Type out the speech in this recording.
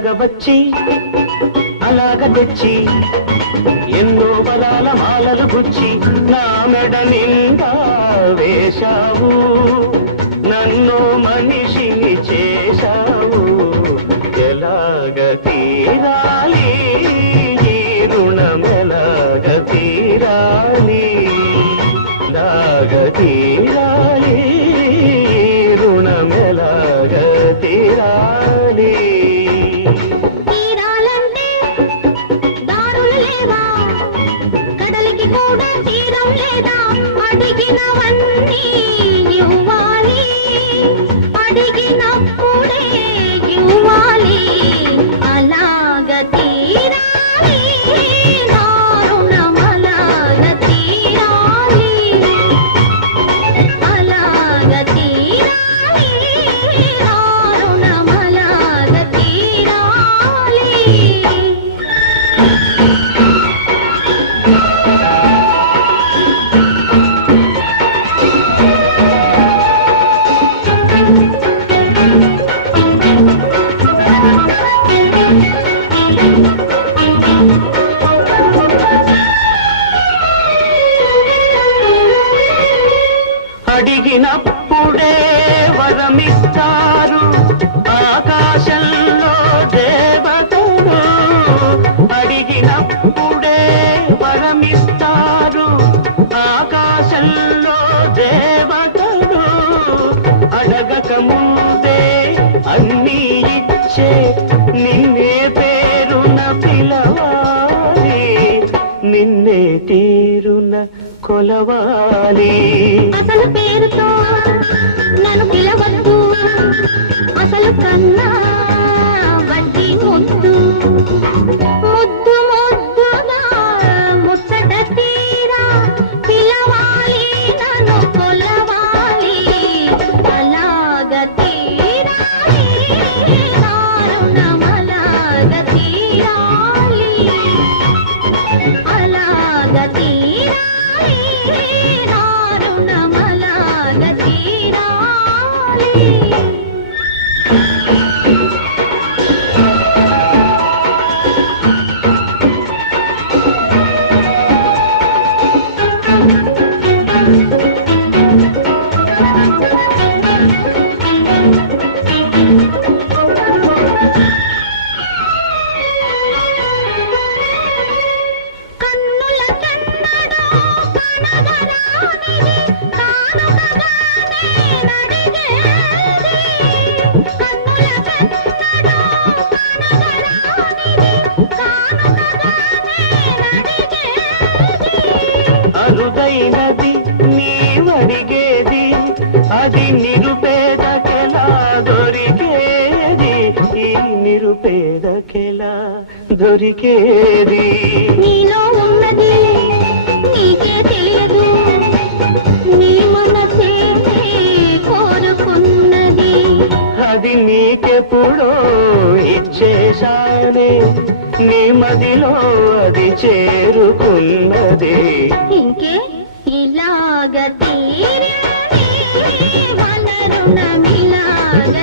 ఇలాగ వచ్చి అలాగ తెచ్చి ఎన్నో వరాల మాలలు గుచ్చి నా మెడ నిండా వేశావు, నన్ను మనిషిని చేశావు. ఎలాగ తీరాలి ఈ రుణం, ఎలాగ తీరాలి, ఎలాగ తీరాలి రుణం, ఎలాగ తీరాలి. అడిగినవన్నీ ఇవ్వాలి, అడిగినప్పుడే ఇవ్వాలి. అలాగ తీరాలి నా రుణం, అలాగ తీరాలి, అలాగ తీరాలి నా రుణం, అలాగ తీరాలి. అడిగినప్పుడే వరమిస్తారు ఆకాశంలో దేవతలు, అడిగినప్పుడే వరమిస్తారు ఆకాశంలో దేవతలు. అడగక ముందే అన్నీ ఇచ్చే నిన్నే పేరున పిలవాలి, నిన్నే తీరున కొలవాలి. అసలు పేరుతో నన్ను పిలవద్దు, అసలు కన్నా వడ్డీ ముద్దు, ముద్దు ముద్దుగా ముచ్చట తీరా పిలవాలి, నన్ను కొలవాలి. అలాగ తీరాలి నా రుణం, అలాగ తీరాలి, అలాగ తీరాలి నా రుణం, అలాగ తీరాలి. కన్నుల కన్నడో కనగరానిది, కానుకగానే నడిగేది. కన్నుల కన్నడో కనగరానిది, కానుకగానే నడిగేది. అరుదైనది నీవడిగేది, అది నిరుపేదకెలా దొరికేది, ఈ నిరుపేదకెలా దొరికేది. నీలో ఉన్నది నీకే తెలియదు, నీ మనసే కోరుకున్నది. అది నీకెప్పుడో ఇచ్చేశానే, నీ మదిలో అది చేరుకున్నది. ఇంకే ఇలాగ తీరాలి మన రుణం, ఇలాగ